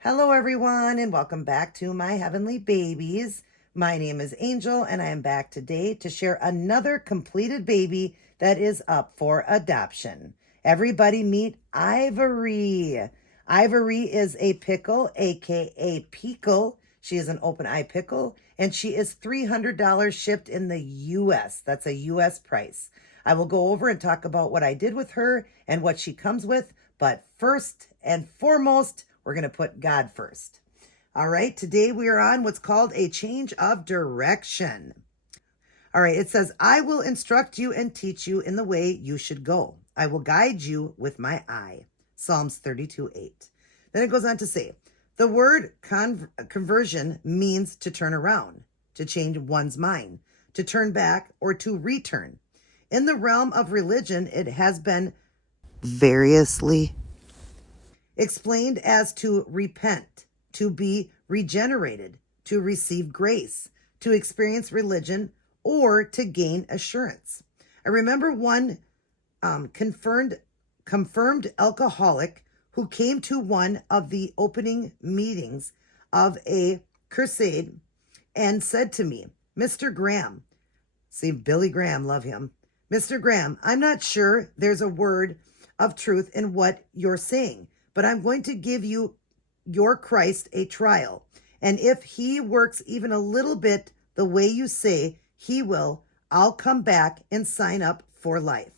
Hello, everyone, and welcome back to my heavenly babies. My name is Angel, and I am back today to share another completed baby that is up for adoption. Everybody meet Ivory. Ivory is a pickle, aka Pickle. She is an open eye pickle, and she is $300 shipped in the US. That's a US price. I will go over and talk about what I did with her and what she comes with, but first and foremost, we're going to put God first. All right, today we are on what's called a change of direction. All right, it says, I will instruct you and teach you in the way you should go. I will guide you with my eye. Psalms 32:8. Then it goes on to say, the word conversion means to turn around, to change one's mind, to turn back, or to return. In the realm of religion, it has been variously explained as to repent, to be regenerated, to receive grace, to experience religion, or to gain assurance. I remember one confirmed alcoholic who came to one of the opening meetings of a crusade and said to me, Mr. Graham, see, Billy Graham, love him. Mr. Graham, I'm not sure there's a word of truth in what you're saying, but I'm going to give you your Christ a trial. And if he works even a little bit the way you say he will, I'll come back and sign up for life.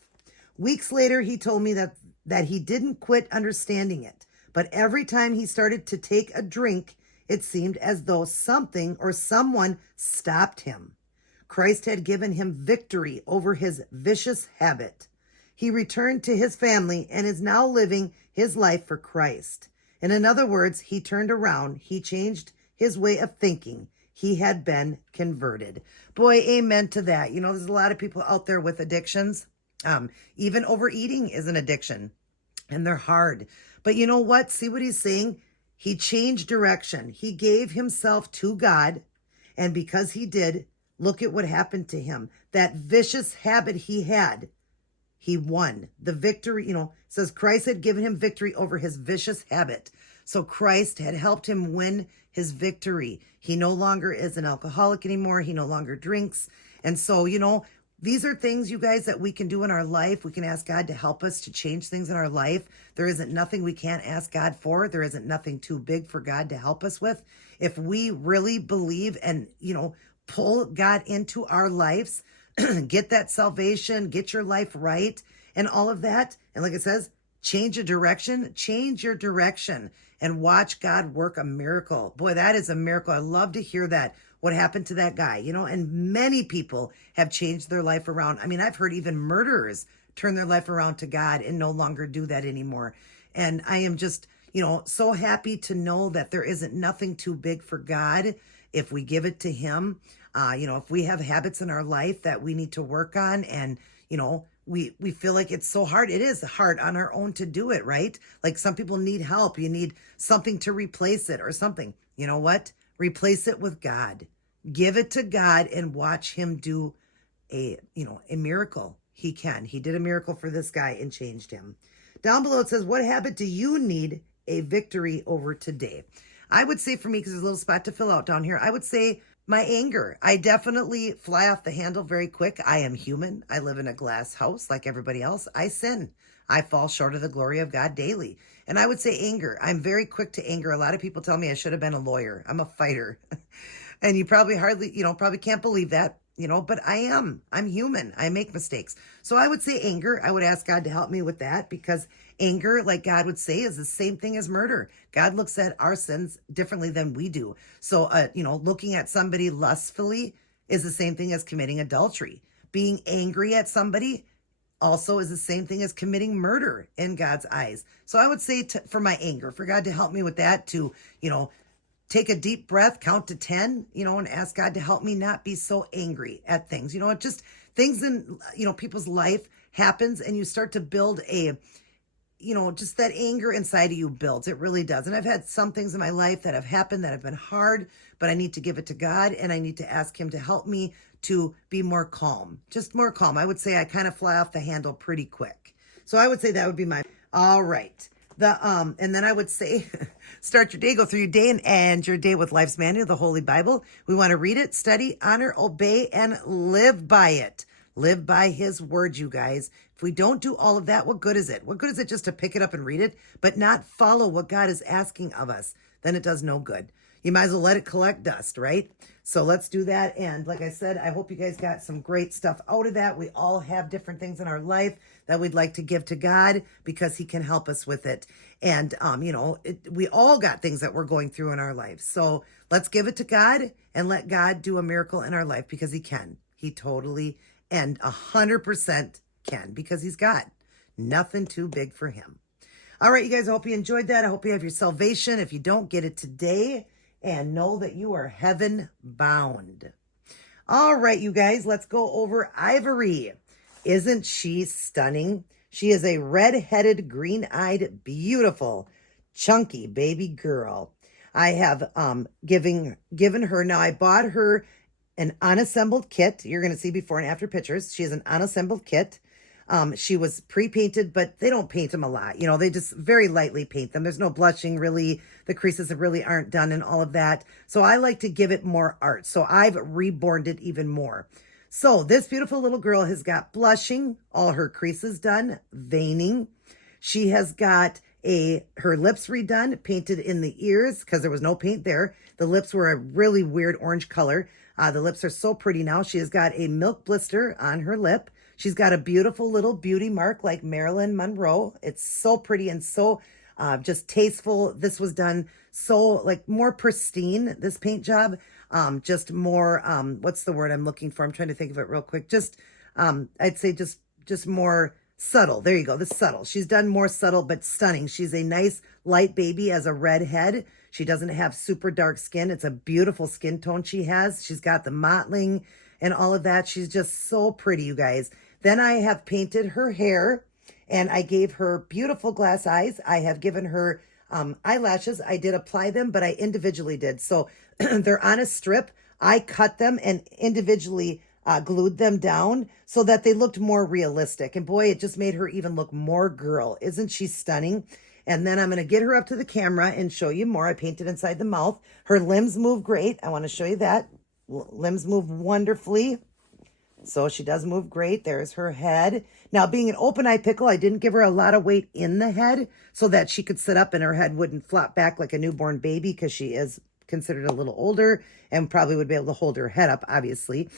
Weeks later, he told me that he didn't quit understanding it, but every time he started to take a drink, it seemed as though something or someone stopped him. Christ had given him victory over his vicious habit. He returned to his family and is now living his life for Christ. In other words, he turned around. He changed his way of thinking. He had been converted. Boy, amen to that. You know, there's a lot of people out there with addictions. Even overeating is an addiction, and they're hard. But you know what? See what he's saying? He changed direction. He gave himself to God, and because he did, look at what happened to him. That vicious habit he had, he won the victory. You know, it says Christ had given him victory over his vicious habit. So Christ had helped him win his victory. He no longer is an alcoholic anymore. He no longer drinks. And so, you know, these are things, you guys, that we can do in our life. We can ask God to help us to change things in our life. There isn't nothing we can't ask God for. There isn't nothing too big for God to help us with. If we really believe and, you know, pull God into our lives, get that salvation, get your life right, and all of that. And like it says, change your direction and watch God work a miracle. Boy, that is a miracle. I love to hear that. What happened to that guy, you know, and many people have changed their life around. I mean, I've heard even murderers turn their life around to God and no longer do that anymore. And I am just, you know, so happy to know that there isn't nothing too big for God if we give it to him. You know, if we have habits in our life that we need to work on and, you know, we feel like it's so hard. It is hard on our own to do it, right? Like some people need help. You need something to replace it or something. You know what? Replace it with God. Give it to God and watch him do a miracle. He can. He did a miracle for this guy and changed him. Down below it says, what habit do you need a victory over today? I would say for me, because there's a little spot to fill out down here, I would say my anger. I definitely fly off the handle very quick. I am human. I live in a glass house like everybody else. I sin. I fall short of the glory of God daily. And I would say anger. I'm very quick to anger. A lot of people tell me I should have been a lawyer. I'm a fighter. And you probably probably can't believe that, you know, but I am. I'm human. I make mistakes. So I would say anger. I would ask God to help me with that because anger, like God would say, is the same thing as murder. God looks at our sins differently than we do. So, looking at somebody lustfully is the same thing as committing adultery. Being angry at somebody also is the same thing as committing murder in God's eyes. So I would say for my anger, for God to help me with that, to, take a deep breath, count to 10, and ask God to help me not be so angry at things. Just things in, people's life happens and you start to build just that anger inside of you builds. It really does. And I've had some things in my life that have happened that have been hard, but I need to give it to God and I need to ask him to help me to be more calm, just more calm. I would say I kind of fly off the handle pretty quick. So I would say that would be all right. And then I would say, start your day, go through your day, and end your day with Life's Manual, the Holy Bible. We want to read it, study, honor, obey, and live by it. Live by his word, you guys. If we don't do all of that, what good is it? What good is it just to pick it up and read it, but not follow what God is asking of us? Then it does no good. You might as well let it collect dust, right? So let's do that. And like I said, I hope you guys got some great stuff out of that. We all have different things in our life that we'd like to give to God because he can help us with it. And, we all got things that we're going through in our lives. So let's give it to God and let God do a miracle in our life because he can. He totally and 100% can because he's God. Nothing too big for him. All right, you guys, I hope you enjoyed that. I hope you have your salvation. If you don't, get it today and know that you are heaven bound. All right, you guys, let's go over Ivory. Isn't she stunning? She is a red-headed, green-eyed, beautiful, chunky baby girl. I have given her, now I bought her an unassembled kit. You're going to see before and after pictures. She is an unassembled kit. She was pre-painted, but they don't paint them a lot. They just very lightly paint them. There's no blushing really. The creases really aren't done and all of that. So I like to give it more art. So I've reborned it even more. So this beautiful little girl has got blushing, all her creases done, veining. She has got her lips redone, painted in the ears because there was no paint there. The lips were a really weird orange color. The lips are so pretty now. She has got a milk blister on her lip. She's got a beautiful little beauty mark like Marilyn Monroe. It's so pretty and so just tasteful. This was done so like more pristine, this paint job. Just more, what's the word I'm looking for? I'm trying to think of it real quick. Just, I'd say just more subtle. There you go. The subtle. She's done more subtle, but stunning. She's a nice light baby as a redhead. She doesn't have super dark skin. It's a beautiful skin tone she has. She's got the mottling and all of that. She's just so pretty, you guys. Then I have painted her hair and I gave her beautiful glass eyes. I have given her eyelashes. I did apply them, but I individually did. So they're on a strip. I cut them and individually glued them down so that they looked more realistic. And boy, it just made her even look more girl. Isn't she stunning? And then I'm going to get her up to the camera and show you more. I painted inside the mouth. Her limbs move great. I want to show you that. Limbs move wonderfully. So she does move great. There's her head. Now, being an open eye pickle, I didn't give her a lot of weight in the head so that she could sit up and her head wouldn't flop back like a newborn baby because she is considered a little older and probably would be able to hold her head up, obviously.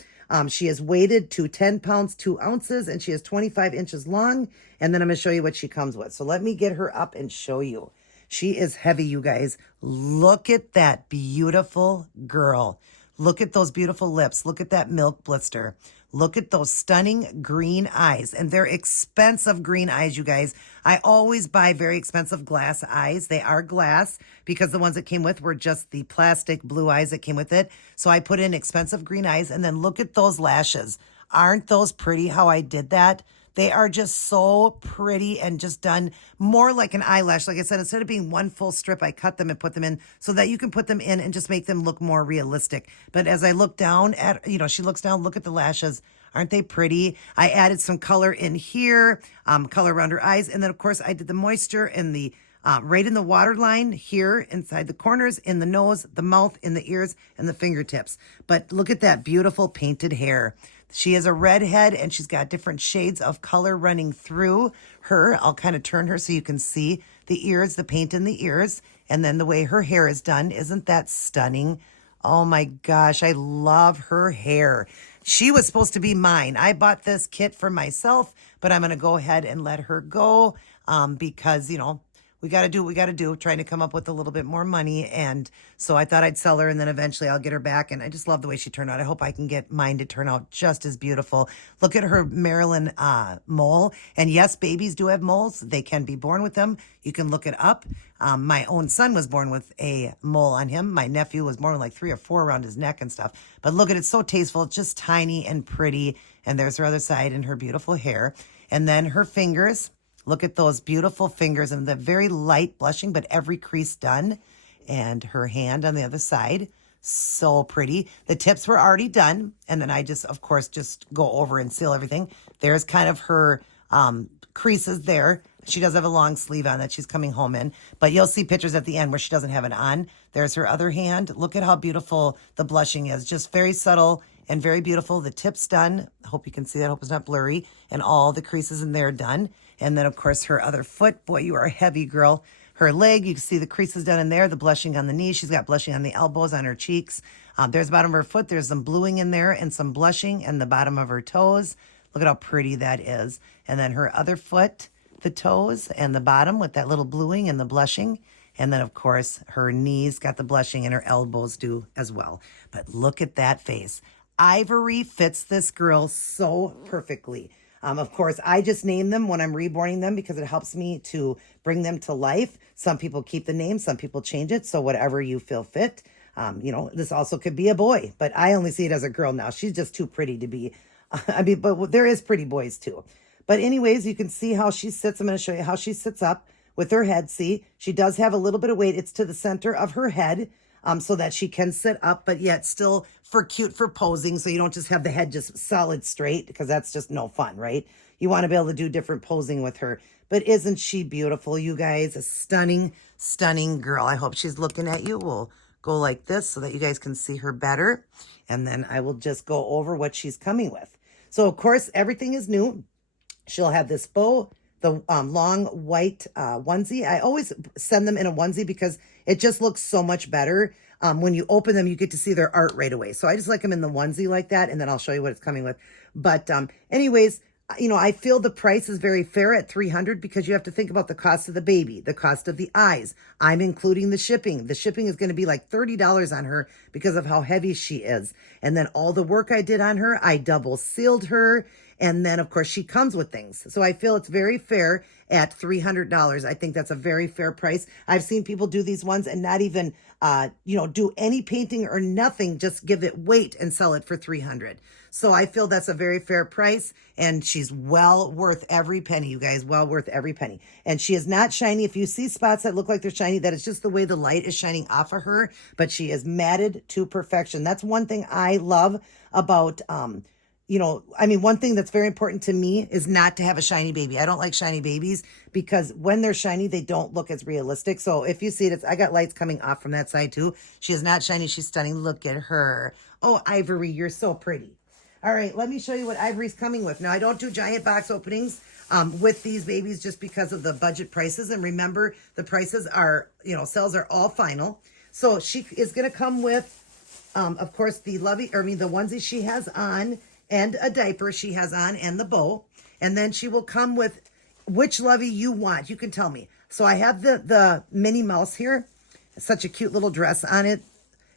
She is weighted to 10 pounds, 2 ounces, and she is 25 inches long. And then I'm going to show you what she comes with. So let me get her up and show you. She is heavy, you guys. Look at that beautiful girl. Look at those beautiful lips. Look at that milk blister. Look at those stunning green eyes. And they're expensive green eyes, you guys. I always buy very expensive glass eyes. They are glass because the ones that came with were just the plastic blue eyes that came with it. So I put in expensive green eyes. And then look at those lashes. Aren't those pretty how I did that? They are just so pretty and just done more like an eyelash. Like I said, instead of being one full strip, I cut them and put them in so that you can put them in and just make them look more realistic. But as I look down at, she looks down, look at the lashes. Aren't they pretty? I added some color in here, color around her eyes. And then, of course, I did the moisture in the right in the waterline here inside the corners, in the nose, the mouth, in the ears, and the fingertips. But look at that beautiful painted hair. She is a redhead and she's got different shades of color running through her. I'll kind of turn her so you can see the ears, the paint in the ears, and then the way her hair is done. Isn't that stunning? Oh my gosh, I love her hair. She was supposed to be mine. I bought this kit for myself, but I'm going to go ahead and let her go because, we got to do what we got to do, trying to come up with a little bit more money. And so I thought I'd sell her and then eventually I'll get her back. And I just love the way she turned out. I hope I can get mine to turn out just as beautiful. Look at her Marilyn mole. And yes, babies do have moles. They can be born with them. You can look it up. My own son was born with a mole on him. My nephew was born with like 3 or 4 around his neck and stuff. But look at it, it's so tasteful. It's just tiny and pretty. And there's her other side and her beautiful hair. And then her fingers. Look at those beautiful fingers and the very light blushing, but every crease done. And her hand on the other side. So pretty. The tips were already done. And then I just, of course, just go over and seal everything. There's kind of her creases there. She does have a long sleeve on that she's coming home in, but you'll see pictures at the end where she doesn't have it on. There's her other hand. Look at how beautiful the blushing is. Just very subtle and very beautiful. The tip's done. Hope you can see that. Hope it's not blurry. And all the creases in there done. And then, of course, her other foot. Boy, you are a heavy girl. Her leg, you can see the creases done in there. The blushing on the knees. She's got blushing on the elbows, on her cheeks. There's the bottom of her foot. There's some bluing in there and some blushing and the bottom of her toes. Look at how pretty that is. And then her other foot, the toes and the bottom with that little bluing and the blushing. And then, of course, her knees got the blushing and her elbows do as well. But look at that face. Ivory fits this girl so perfectly. Of course, I just name them when I'm reborning them because it helps me to bring them to life. Some people keep the name, some people change it. So whatever you feel fit. This also could be a boy, but I only see it as a girl now. She's just too pretty to be. But there is pretty boys too. But anyways, you can see how she sits. I'm going to show you how she sits up with her head. See, she does have a little bit of weight. It's to the center of her head so that she can sit up, but yet still cute for posing. So you don't just have the head just solid straight because that's just no fun, right? You want to be able to do different posing with her. But isn't she beautiful, you guys? A stunning, stunning girl. I hope she's looking at you. We'll go like this so that you guys can see her better. And then I will just go over what she's coming with. So, of course, everything is new. She'll have this bow, the long white onesie. I always send them in a onesie because it just looks so much better. When you open them, you get to see their art right away. So I just like them in the onesie like that, and then I'll show you what it's coming with. But anyways, I feel the price is very fair at $300 because you have to think about the cost of the baby, the cost of the eyes. I'm including the shipping. The shipping is going to be like $30 on her because of how heavy she is. And then all the work I did on her, I double sealed her. And then, of course, she comes with things. So I feel it's very fair at $300. I think that's a very fair price. I've seen people do these ones and not even, do any painting or nothing. Just give it weight and sell it for $300. So I feel that's a very fair price. And she's well worth every penny, you guys. Well worth every penny. And she is not shiny. If you see spots that look like they're shiny, that is just the way the light is shining off of her. But she is matted to perfection. That's one thing I love about one thing that's very important to me is not to have a shiny baby. I don't like shiny babies because when they're shiny, they don't look as realistic. So if you see it, I got lights coming off from that side too. She is not shiny. She's stunning. Look at her. Oh, Ivory, you're so pretty. All right, let me show you what Ivory's coming with. Now, I don't do giant box openings with these babies just because of the budget prices. And remember, the prices are, sales are all final. So she is going to come with, of course, the onesie she has on, and a diaper she has on, and the bow. And then she will come with which Lovey you want. You can tell me. So I have the Minnie Mouse here. Such a cute little dress on it.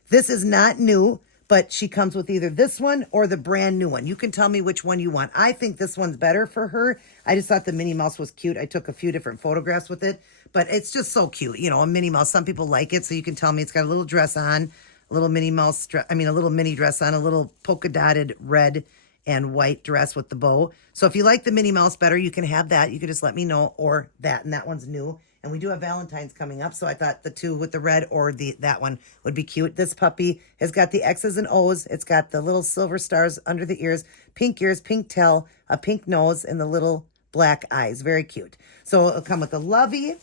This is not new, but she comes with either this one or the brand new one. You can tell me which one you want. I think this one's better for her. I just thought the Minnie Mouse was cute. I took a few different photographs with it, but it's just so cute. A Minnie Mouse. Some people like it, so you can tell me. It's got a little dress on, a little Minnie Mouse, a little mini dress on, a little polka dotted red and white dress with the bow. So if you like the Minnie Mouse better, you can have that. You can just let me know, or that, and that one's new. And we do have Valentine's coming up, so I thought the two with the red or that one would be cute. This puppy has got the X's and O's. It's got the little silver stars under the ears, pink tail, a pink nose, and the little black eyes. Very cute. So it'll come with a Lovey,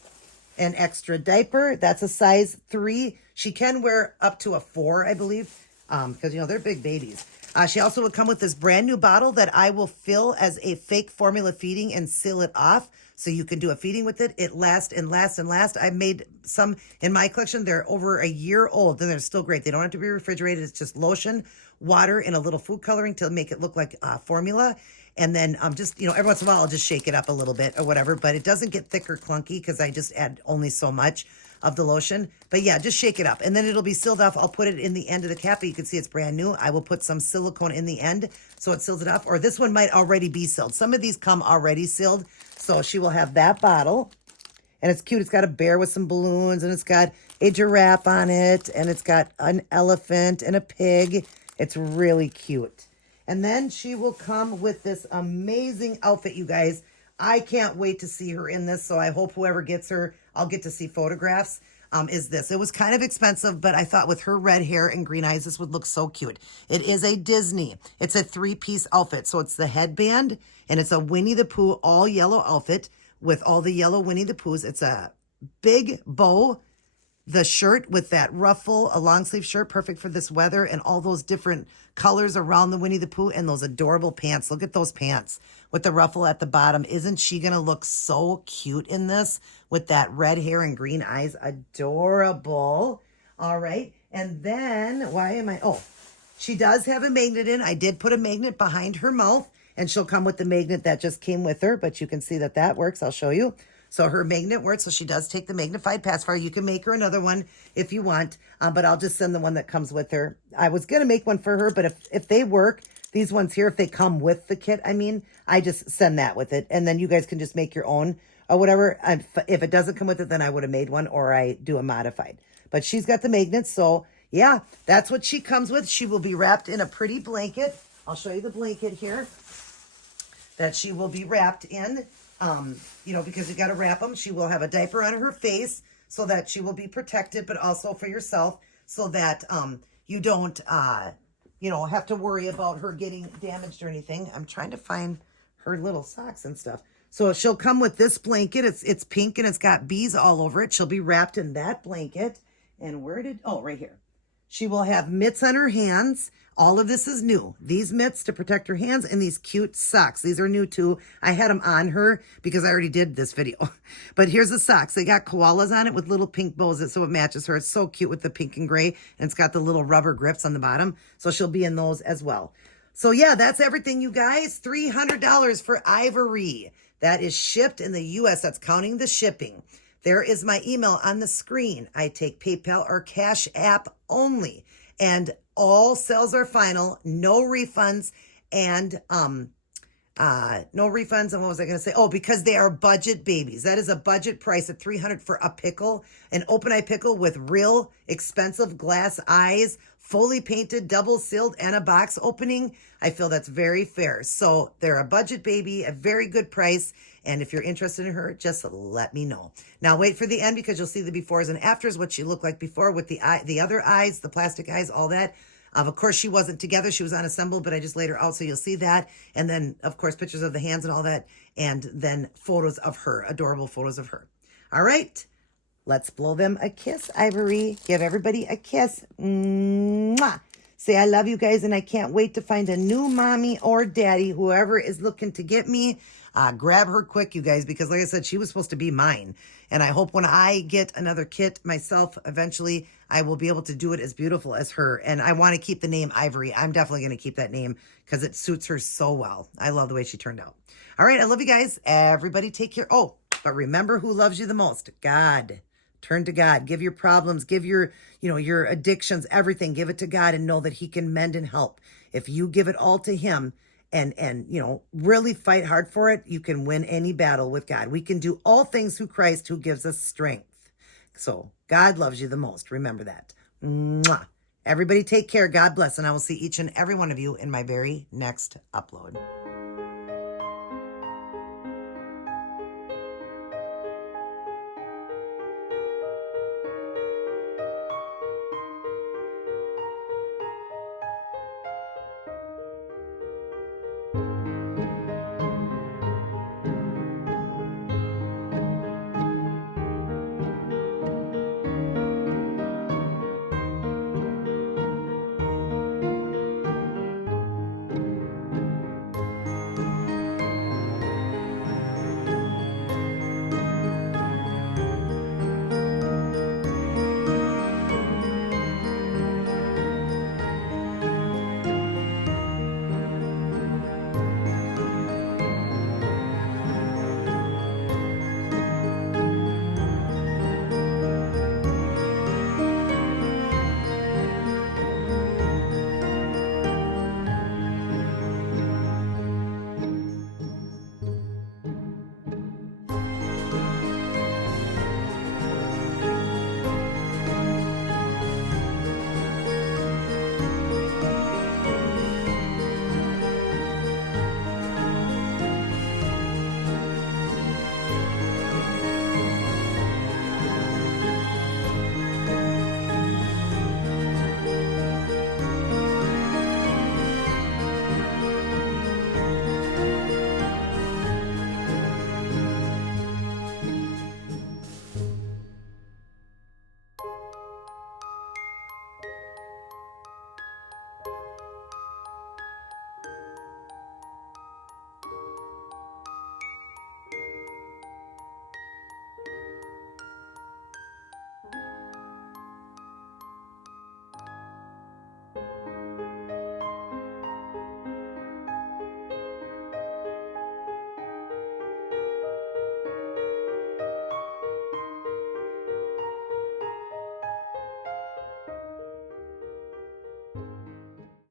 an extra diaper. That's a size 3. She can wear up to a 4, I believe, because, they're big babies. She also will come with this brand new bottle that I will fill as a fake formula feeding and seal it off so you can do a feeding with it. It lasts and lasts and lasts. I made some in my collection. They're over a year old and they're still great. They don't have to be refrigerated. It's just lotion, water, and a little food coloring to make it look like formula. And then every once in a while I'll just shake it up a little bit or whatever, but it doesn't get thick or clunky because I just add only so much of the lotion. But yeah, just shake it up and then it'll be sealed off. I'll put it in the end of the cap, but you can see it's brand new. I will put some silicone in the end so it seals it off, or this one might already be sealed. Some of these come already sealed. So she will have that bottle, and it's cute. It's got a bear with some balloons, and it's got a giraffe on it, and it's got an elephant and a pig. It's really cute. And then she will come with this amazing outfit, you guys. I can't wait to see her in this, so I hope whoever gets her, I'll get to see photographs. is this. It was kind of expensive, but I thought with her red hair and green eyes, this would look so cute. It is a Disney. It's a 3-piece outfit. So it's the headband and it's a Winnie the Pooh all yellow outfit with all the yellow Winnie the Poohs. It's a big bow, the shirt with that ruffle, a long sleeve shirt, perfect for this weather, and all those different colors around the Winnie the Pooh, and those adorable pants. Look at those pants with the ruffle at the bottom. Isn't she going to look so cute in this with that red hair and green eyes? Adorable. All right. And then, she does have a magnet in. I did put a magnet behind her mouth, and she'll come with the magnet that just came with her, but you can see that that works. I'll show you. So her magnet works, so she does take the magnified pacifier. You can make her another one if you want, but I'll just send the one that comes with her. I was going to make one for her, but if they work, these ones here, if they come with the kit, I just send that with it, and then you guys can just make your own or whatever. If it doesn't come with it, then I would have made one, or I do a modified. But she's got the magnets, so yeah, that's what she comes with. She will be wrapped in a pretty blanket. I'll show you the blanket here that she will be wrapped in. Because you got to wrap them. She will have a diaper on her face so that she will be protected, but also for yourself so that you don't, have to worry about her getting damaged or anything. I'm trying to find her little socks and stuff. So she'll come with this blanket. It's pink and it's got bees all over it. She'll be wrapped in that blanket. And right here. She will have mitts on her hands. All of this is new. These mitts to protect her hands and these cute socks. These are new too. I had them on her because I already did this video. But here's the socks. They got koalas on it with little pink bows so it matches her. It's so cute with the pink and gray. And it's got the little rubber grips on the bottom. So she'll be in those as well. So yeah, that's everything, you guys. $300 for Ivory. That is shipped in the U.S. That's counting the shipping. There is my email on the screen. I take PayPal or Cash App only. And all sales are final, no refunds, and no refunds. And what was I going to say? Oh, because they are budget babies. That is a budget price of $300 for a pickle, an open eye pickle with real expensive glass eyes, fully painted, double sealed, and a box opening. I feel that's very fair. So they're a budget baby, a very good price. And if you're interested in her, just let me know. Now wait for the end because you'll see the befores and afters, what she looked like before with the other eyes, the plastic eyes, all that. Of course, she wasn't together. She was unassembled, but I just laid her out so you'll see that. And then, of course, pictures of the hands and all that. And then photos of her, adorable photos of her. All right, let's blow them a kiss, Ivory. Give everybody a kiss. Mwah. Say I love you guys, and I can't wait to find a new mommy or daddy, whoever is looking to get me. Grab her quick, you guys, because like I said, she was supposed to be mine. And I hope when I get another kit myself, eventually, I will be able to do it as beautiful as her. And I want to keep the name Ivory. I'm definitely going to keep that name because it suits her so well. I love the way she turned out. All right, I love you guys. Everybody take care. Oh, but remember who loves you the most. God. Turn to God. Give your problems. Give your addictions, everything. Give it to God and know that he can mend and help. If you give it all to him, and really fight hard for it, you can win any battle with God. We can do all things through Christ who gives us strength. So God loves you the most. Remember that. Mwah. Everybody take care. God bless. And I will see each and every one of you in my very next upload.